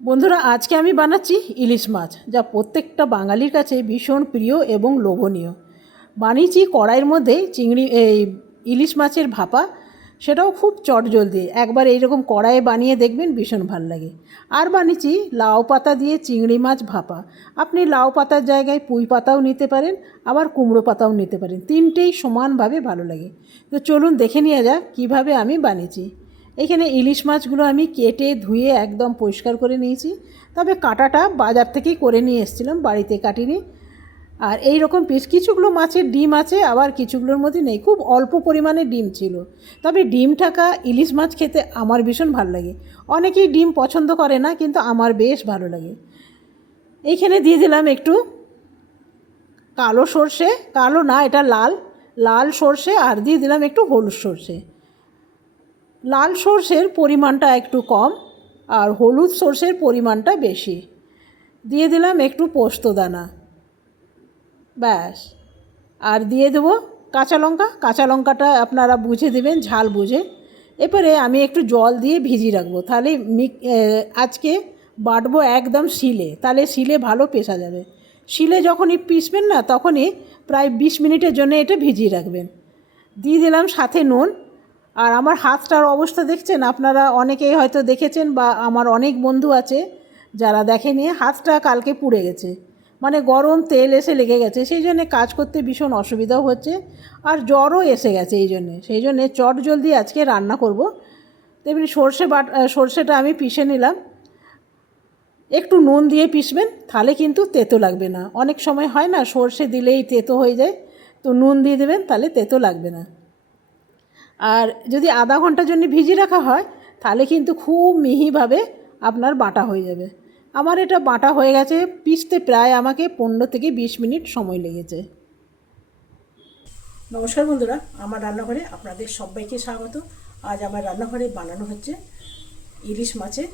বন্ধুরা, আজকে আমি বানাচ্ছি ইলিশ মাছ, যা প্রত্যেকটা বাঙালির কাছে ভীষণ প্রিয় এবং লোভনীয়। বানিয়েছি কড়াইয়ের মধ্যে চিংড়ি, এই ইলিশ মাছের ভাপা, সেটাও খুব চটজলদি। একবার এইরকম কড়াইয়ে বানিয়ে দেখবেন ভীষণ ভালো লাগে। আর বানিয়েছি লাউ পাতা দিয়ে চিংড়ি মাছ ভাপা। আপনি লাউ পাতার জায়গায় পুঁই পাতাও নিতে পারেন, আবার কুমড়ো পাতাও নিতে পারেন। তিনটেই সমানভাবে ভালো লাগে। তো চলুন দেখে নিয়ে যাক কীভাবে আমি বানিয়েছি। এখানে ইলিশ মাছগুলো আমি কেটে ধুয়ে একদম পরিষ্কার করে নিয়েছি। তবে কাটাটা বাজার থেকেই করে নিয়ে এসেছিলাম, বাড়িতে কাটিনি। আর এই রকম পিস কিছুগুলো মাছের ডিম আছে, আবার কিছুগুলোর মধ্যে নেই, খুব অল্প পরিমাণে ডিম ছিল। তবে ডিম থাকা ইলিশ মাছ খেতে আমার ভীষণ ভালো লাগে। অনেকেই ডিম পছন্দ করে না, কিন্তু আমার বেশ ভালো লাগে। এইখানে দিয়ে দিলাম একটু কালো সর্ষে, কালো না, এটা লাল লাল সর্ষে, আর দিয়ে দিলাম একটু হলুদ সর্ষে। লাল সর্ষের পরিমাণটা একটু কম আর হলুদ সর্ষের পরিমাণটা বেশি। দিয়ে দিলাম একটু পোস্ত দানা। ব্যাস। আর দিয়ে দেবো কাঁচা লঙ্কা। কাঁচা লঙ্কাটা আপনারা বুঝে দেবেন, ঝাল বুঝে। এরপরে আমি একটু জল দিয়ে ভিজিয়ে রাখব। তাহলে আজকে বাটবো একদম শিলে। তাহলে শিলে ভালো পেশা যাবে। শিলে যখনই পিসবেন না, তখনই প্রায় বিশ মিনিটের জন্য এটা ভিজিয়ে রাখবেন। দিয়ে দিলাম সাথে নুন। আর আমার হাতটার অবস্থা দেখছেন, আপনারা অনেকেই হয়তো দেখেছেন বা আমার অনেক বন্ধু আছে যারা দেখেনি, হাতটা কালকে পুড়ে গেছে। মানে গরম তেল এসে লেগে গেছে, সেই জন্যে কাজ করতে ভীষণ অসুবিধাও হচ্ছে আর জ্বরও এসে গেছে এই জন্যে। সেই জন্যে চট জলদি আজকে রান্না করব। তেমনি সর্ষে বাট, সর্ষেটা আমি পিষে নিলাম। একটু নুন দিয়ে পিষবেন, তাহলে কিন্তু তেতো লাগবে না। অনেক সময় হয় না, সর্ষে দিলেই তেতো হয়ে যায়, তো নুন দিয়ে দেবেন, তাহলে তেতো লাগবে না। আর যদি আধা ঘণ্টার জন্য ভিজিয়ে রাখা হয়, তাহলে কিন্তু খুব মিহিভাবে আপনার বাটা হয়ে যাবে। আমার এটা বাটা হয়ে গেছে পিসতে প্রায় আমাকে পনেরো থেকে বিশ মিনিট সময় লেগেছে। নমস্কার বন্ধুরা, আমার রান্নাঘরে আপনাদের সবাইকে স্বাগত। আজ আমার রান্নাঘরে বানানো হচ্ছে ইলিশ মাছের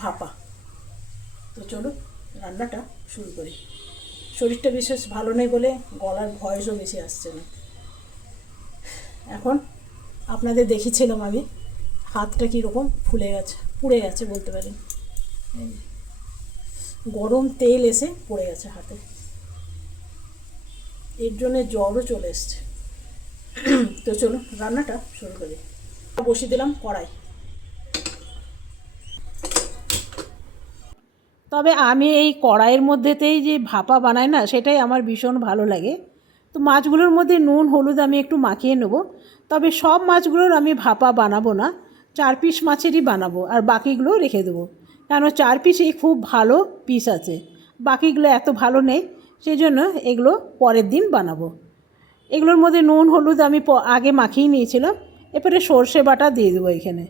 ভাপা। তো চলো রান্নাটা শুরু করি। শরীরটা বিশেষ ভালো নেই বলে গলার ভয়েসও বেশি আসছে না। এখন আপনাদের দেখিয়েছিলাম আমি, হাতটা কীরকম ফুলে গেছে, পুড়ে গেছে বলতে যে। গরম তেল এসে পড়ে গেছে হাতে। এর জন্যে জ্বরও চলে এসছে। তো চলো রান্নাটা শুরু করি। বসিয়ে দিলাম কড়াই। তবে আমি এই কড়াইয়ের মধ্যেতেই যে ভাপা বানাই না, সেটাই আমার ভীষণ ভালো লাগে। তো মাছগুলোর মধ্যে নুন, হলুদ আমি একটু মাখিয়ে নেব। তবে সব মাছগুলোর আমি ভাপা বানাবো না, চার পিস মাছেরই বানাবো, আর বাকিগুলো রেখে দেবো। কেন চার পিসেই খুব ভালো পিস আছে, বাকিগুলো এত ভালো নেই সেই জন্য এগুলো পরের দিন বানাবো। এগুলোর মধ্যে নুন, হলুদ আমি আগে মাখিয়ে নিয়েছিলাম এরপরে সর্ষে বাটা দিয়ে দেবো এখানে।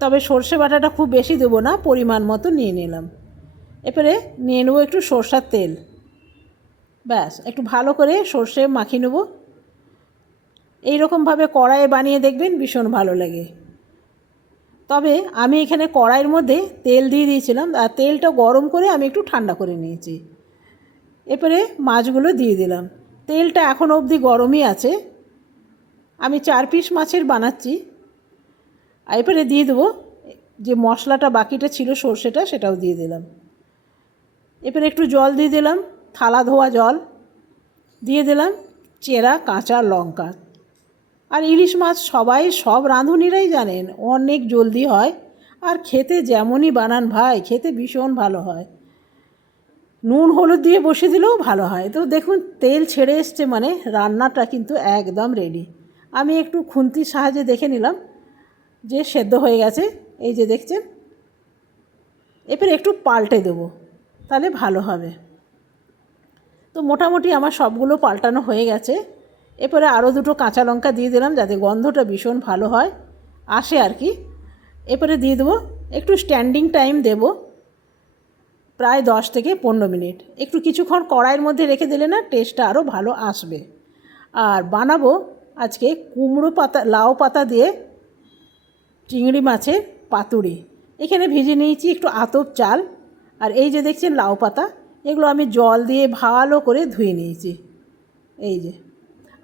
তবে সর্ষে বাটাটা খুব বেশি দেবো না, পরিমাণ মতো নিয়ে নিলাম। এরপরে নিয়ে নেব একটু সর্ষার তেল। ব্যাস, একটু ভালো করে সর্ষে মাখিয়ে নেব। এইরকমভাবে কড়াইয়ে বানিয়ে দেখবেন ভীষণ ভালো লাগে। তবে আমি এখানে কড়াইয়ের মধ্যে তেল দিয়ে দিয়েছিলাম, আর তেলটা গরম করে আমি একটু ঠান্ডা করে নিয়েছি। এরপরে মাছগুলো দিয়ে দিলাম। তেলটা এখন অবধি গরমই আছে। আমি চার পিস মাছের বানাচ্ছি। আর এরপরে দিয়ে দেবো, যে মশলাটা বাকিটা ছিল সর্ষেটা, সেটাও দিয়ে দিলাম। এরপরে একটু জল দিয়ে দিলাম। থালা ধোয়া জল, দিয়ে দিলাম চেরা কাঁচা লঙ্কা। আর ইলিশ মাছ সবাই সব রাঁধুনিরাই জানেন, অনেক জলদি হয়। আর খেতে যেমনই বানান ভাই, খেতে ভীষণ ভালো হয়। নুন, হলুদ দিয়ে বসিয়ে দিলেও ভালো হয়। তো দেখুন, তেল ছেড়ে এসছে মানে রান্নাটা কিন্তু একদম রেডি আমি একটু খুন্তির সাহায্যে দেখে নিলাম যে সেদ্ধ হয়ে গেছে। এই যে দেখছেন এরপরে একটু পাল্টে দেবো, তাহলে ভালো হবে। তো মোটামুটি আমার সবগুলো পাল্টানো হয়ে গেছে। এরপরে আরও দুটো কাঁচা লঙ্কা দিয়ে দিলাম যাতে গন্ধটা ভীষণ ভালো হয়। আসে আর কি। এরপরে দিয়ে দেবো, একটু স্ট্যান্ডিং টাইম দেব, প্রায় দশ থেকে পনেরো মিনিট। একটু কিছুক্ষণ কড়াইয়ের মধ্যে রেখে দিলে না টেস্টটা আরও ভালো আসবে। আর বানাবো আজকে কুমড়ো পাতা, লাউ পাতা দিয়ে চিংড়ি মাছের পাতুড়ি এখানে ভেজে নিয়েছি একটু আতপ চাল। আর এই যে দেখছেন লাউ পাতা এগুলো আমি জল দিয়ে ভালো করে ধুয়ে নিয়েছি। এই যে,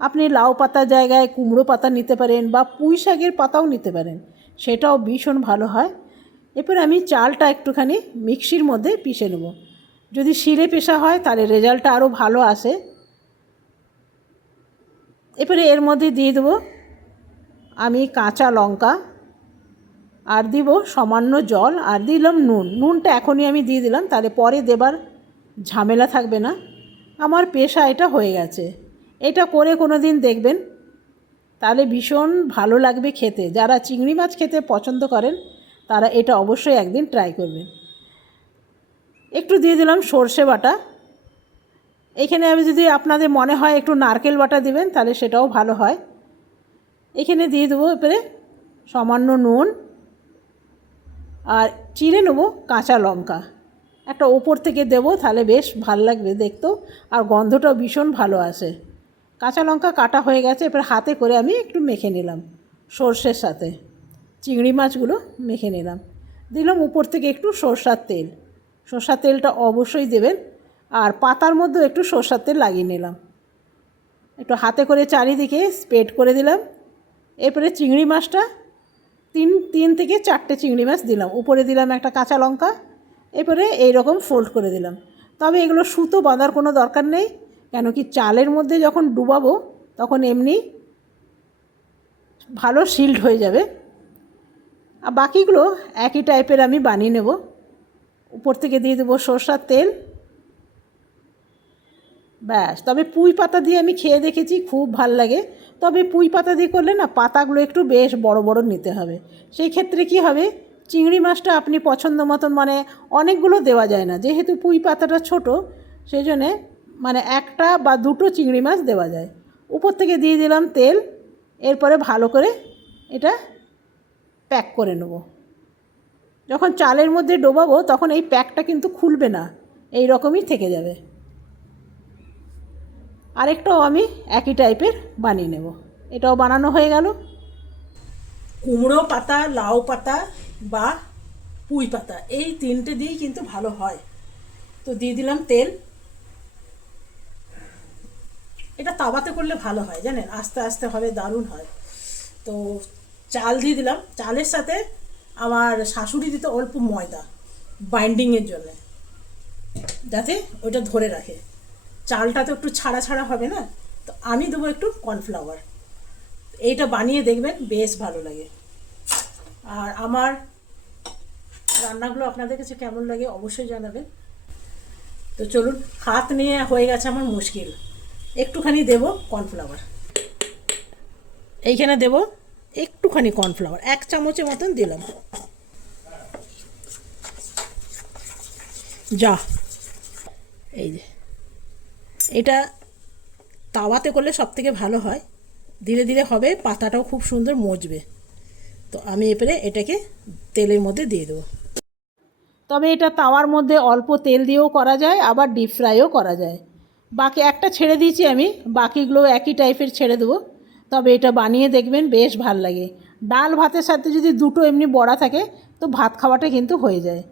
আপনি লাউ পাতার জায়গায় কুমড়ো পাতা নিতে পারেন বা পুঁই শাকের পাতাও নিতে পারেন, সেটাও ভীষণ ভালো হয়। এরপরে আমি চালটা একটুখানি মিক্সির মধ্যে পিষে নেব। যদি শিলে পেশা হয়, তাহলে রেজাল্টটা আরও ভালো আসে। এরপরে এর মধ্যে দিয়ে দেবো আমি কাঁচা লঙ্কা, আর দিব সামান্য জল, আর দিলাম নুন। নুনটা এখনই আমি দিয়ে দিলাম, তাহলে পরে দেবার ঝামেলা থাকবে না। আমার পেশা এটা হয়ে গেছে। এটা করে কোনো দিন দেখবেন, তাহলে ভীষণ ভালো লাগবে খেতে। যারা চিংড়ি মাছ খেতে পছন্দ করেন, তারা এটা অবশ্যই একদিন ট্রাই করবেন। একটু দিয়ে দিলাম সর্ষে বাটা। এখানে আমি যদি আপনাদের মনে হয় একটু নারকেল বাটা দিবেন, তাহলে সেটাও ভালো হয়। এখানে দিয়ে দেবো এবারে সামান্য নুন। আর চিড়ে নেব কাঁচা লঙ্কা। একটা ওপর থেকে দেবো, তাহলে বেশ ভালো লাগবে দেখতেও আর গন্ধটাও ভীষণ ভালো আসে। কাঁচা লঙ্কা কাটা হয়ে গেছে, এবার হাতে করে আমি একটু মেখে নিলাম সর্ষের সাথে। চিংড়ি মাছগুলো মেখে নিলাম। দিলাম উপর থেকে একটু সর্ষার তেল। সর্ষার তেলটা অবশ্যই দেবেন। আর পাতার মধ্যে একটু সর্ষার তেল লাগিয়ে নিলাম। একটু হাতে করে চারিদিকে স্প্রেড করে দিলাম। এরপরে চিংড়ি মাছটা তিন তিন থেকে চারটে চিংড়ি মাছ দিলাম। উপরে দিলাম একটা কাঁচা লঙ্কা। এরপরে এইরকম ফোল্ড করে দিলাম। তবে এগুলো সুতো বাঁধার কোনো দরকার নেই কেন কি চালের মধ্যে যখন ডুবাবো, তখন এমনি ভালো শিল্ড হয়ে যাবে। আর বাকিগুলো একই টাইপের আমি বানিয়ে নেব। উপর থেকে দিয়ে দেবো সর্ষার তেল। ব্যাস, তবে পুঁই পাতা দিয়ে আমি খেয়ে দেখেছি, খুব ভালো লাগে। তবে পুঁই পাতা দিয়ে করলে না, পাতাগুলো একটু বেশ বড় বড় নিতে হবে। সেই ক্ষেত্রে কি হবে চিংড়ি মাছটা আপনি পছন্দ মতন মানে অনেকগুলো দেওয়া যায় না। যেহেতু পুঁই পাতাটা ছোট, সেই জন্যে মানে একটা বা দুটো চিংড়ি মাছ দেওয়া যায়। উপর থেকে দিয়ে দিলাম তেল, এরপরে ভালো করে এটা প্যাক করে নেব। যখন চালের মধ্যে ডোবাবো, তখন এই প্যাকটা কিন্তু খুলবে না, এই রকমই থেকে যাবে। আরেকটাও আমি একই টাইপের বানিয়ে নেব। এটাও বানানো হয়ে গেল। কুমড়ো পাতা, লাউ পাতা বা পুঁই পাতা, এই তিনটে দিয়েই কিন্তু ভালো হয়। তো দিয়ে দিলাম তেল। এটা তাওয়াতে করলে ভালো হয়, জানেন? আস্তে আস্তে হবে, দারুণ হয়। তো চাল দিয়ে দিলাম। চালের সাথে আমার শাশুড়ি দিতে অল্প ময়দা বাইন্ডিংয়ের জন্য, যাতে ওইটা ধরে রাখে। চালটা তো একটু ছাড়া ছাড়া হবে না? তো আমি দেবো একটু কর্নফ্লাওয়ার এইটা বানিয়ে দেখবেন, বেশ ভালো লাগে। আর আমার রান্নাগুলো আপনাদের কাছে কেমন লাগে অবশ্যই জানাবেন। তো চলুন, হাত নিয়ে হয়ে গেছে আমার মুশকিল। একটুখানি দেব কর্নফ্লাওয়ার। এইখানে দেব একটুখানি কর্নফ্লাওয়ার, এক চামচের মতন দিলাম। যা, এই যে। এটা তাওয়াতে করলে সব থেকে ভালো হয়। ধীরে ধীরে হবে, পাতাটাও খুব সুন্দর মজবে। তো আমি এবারে এটাকে তেলের মধ্যে দিয়ে দেবো। তবে এটা তাওয়ার মধ্যে অল্প তেল দিয়েও করা যায়, আবার ডিপ ফ্রাইও করা যায়। বাকি একটা ছেড়ে দিয়েছি আমি, বাকিগুলো একই টাইপের ছেড়ে দেবো। তবে এটা বানিয়ে দেখবেন, বেশ ভালো লাগে। ডাল ভাতের সাথে যদি দুটো এমনি বড়া থাকে, তো ভাত খাওয়াটা কিন্তু হয়ে যায়।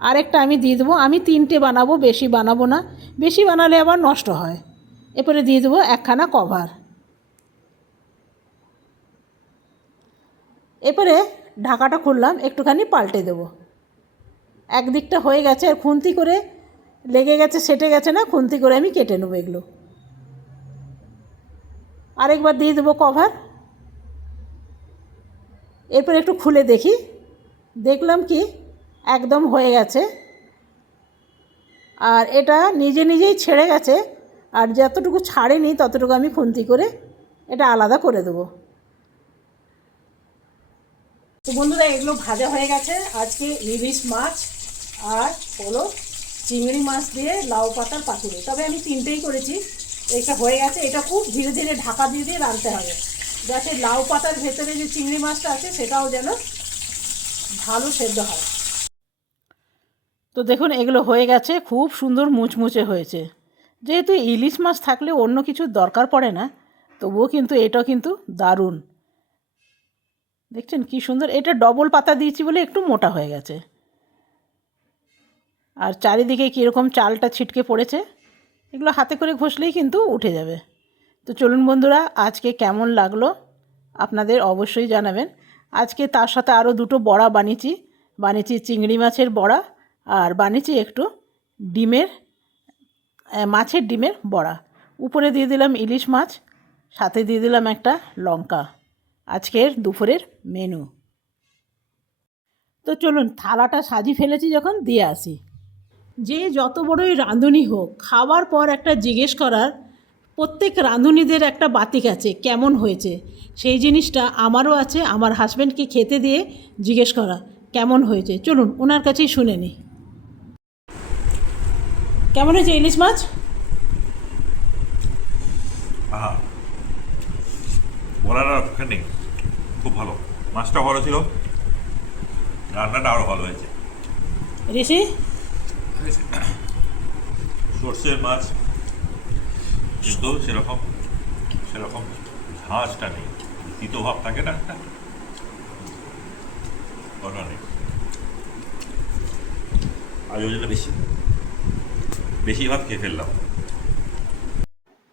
আরেকটা আমি দিয়ে দেবো, আমি তিনটে বানাবো, বেশি বানাবো না। বেশি বানালে আবার নষ্ট হয়। এরপরে দিয়ে দেবো একখানা কভার এরপরে ঢাকাটা খুললাম, একটুখানি পাল্টে দেবো। একদিকটা হয়ে গেছে আর খুন্তি করে লেগে গেছে, সেটে গেছে না, খুন্তি করে আমি কেটে নেব এগুলো। আরেকবার দিয়ে দেবো কভার এরপর একটু খুলে দেখি। দেখলাম কি, একদম হয়ে গেছে। আর এটা নিজে নিজেই ছেড়ে গেছে, আর যতটুকু ছাড়েনি ততটুকু আমি খুন্তি করে এটা আলাদা করে দেবো। তো বন্ধুরা, এগুলো ভাজা হয়ে গেছে। আজকে ইলিশ মাছ। আর হলো চিংড়ি মাছ দিয়ে লাউ পাতার পাতুরি। তবে আমি তিনটেই করেছি। এটা হয়ে গেছে। এটা খুব ধীরে ধীরে ঢাকা দিয়ে দিয়ে রাঁধতে হবে। যাতে লাউ পাতার ভেতরে যে চিংড়ি মাছটা আছে, সেটাও যেন ভালো সেদ্ধ হয়। তো দেখুন, এগুলো হয়ে গেছে। খুব সুন্দর মুচমুচে হয়েছে। যেহেতু ইলিশ মাছ থাকলে অন্য কিছুর দরকার পড়ে না, তবুও কিন্তু এটা কিন্তু দারুণ। দেখছেন কি সুন্দর? এটা ডবল পাতা দিয়েছি বলে একটু মোটা হয়ে গেছে। আর চারিদিকে কীরকম চালটা ছিটকে পড়েছে, এগুলো হাতে করে ঘষলেই কিন্তু উঠে যাবে। তো চলুন বন্ধুরা, আজকে কেমন লাগল আপনাদের অবশ্যই জানাবেন। আজকে তার সাথে আরও দুটো বড়া বানিয়েছি বানিয়েছি চিংড়ি মাছের বড়া আর বানিয়েছি একটু ডিমের মাছের ডিমের বড়া। উপরে দিয়ে দিলাম ইলিশ মাছ, সাথে দিয়ে দিলাম একটা লঙ্কা। আজকের দুপুরের মেনু। তো চলুন, থালাটা সাজিয়ে ফেলেছি যখন, দিয়ে আসি। যে যত বড়ই রাঁধুনি হোক খাওয়ার পর একটা জিজ্ঞেস করার প্রত্যেক রাঁধুনিদের একটা বাতিক আছে কেমন হয়েছে? সেই জিনিসটা আমারও আছে আমার হাজব্যান্ডকে খেতে দিয়ে জিজ্ঞেস করা কেমন হয়েছে? চলুন ওনার কাছেই শুনে নিই। কেমন হয়েছে ইলিশ মাছ? বলার অপেক্ষা নেই খুব ভালো। মাছটা ভালো ছিল রান্নাটা আরও ভালো হয়েছে। ঋষি? সর্ষের মাছ, কিন্তু সেরকম সেরকম নেই। ভাব থাকে না? একটা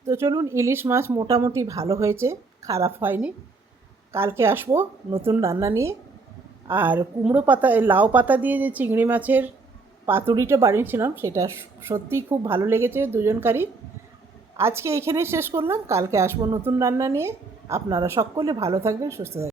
তো চলুন, ইলিশ মাছ মোটামুটি ভালো হয়েছে, খারাপ হয়নি। কালকে আসব নতুন রান্না নিয়ে। আর কুমড়ো পাতা লাউ পাতা দিয়ে যে চিংড়ি মাছের পাতুরিটা বানিয়েছিলাম, সেটা সত্যিই খুব ভালো লেগেছে দুজনকারই। আজকে এখানেই শেষ করলাম, কালকে আসব নতুন রান্না নিয়ে। আপনারা সকলে ভালো থাকবেন, সুস্থ থাকবেন।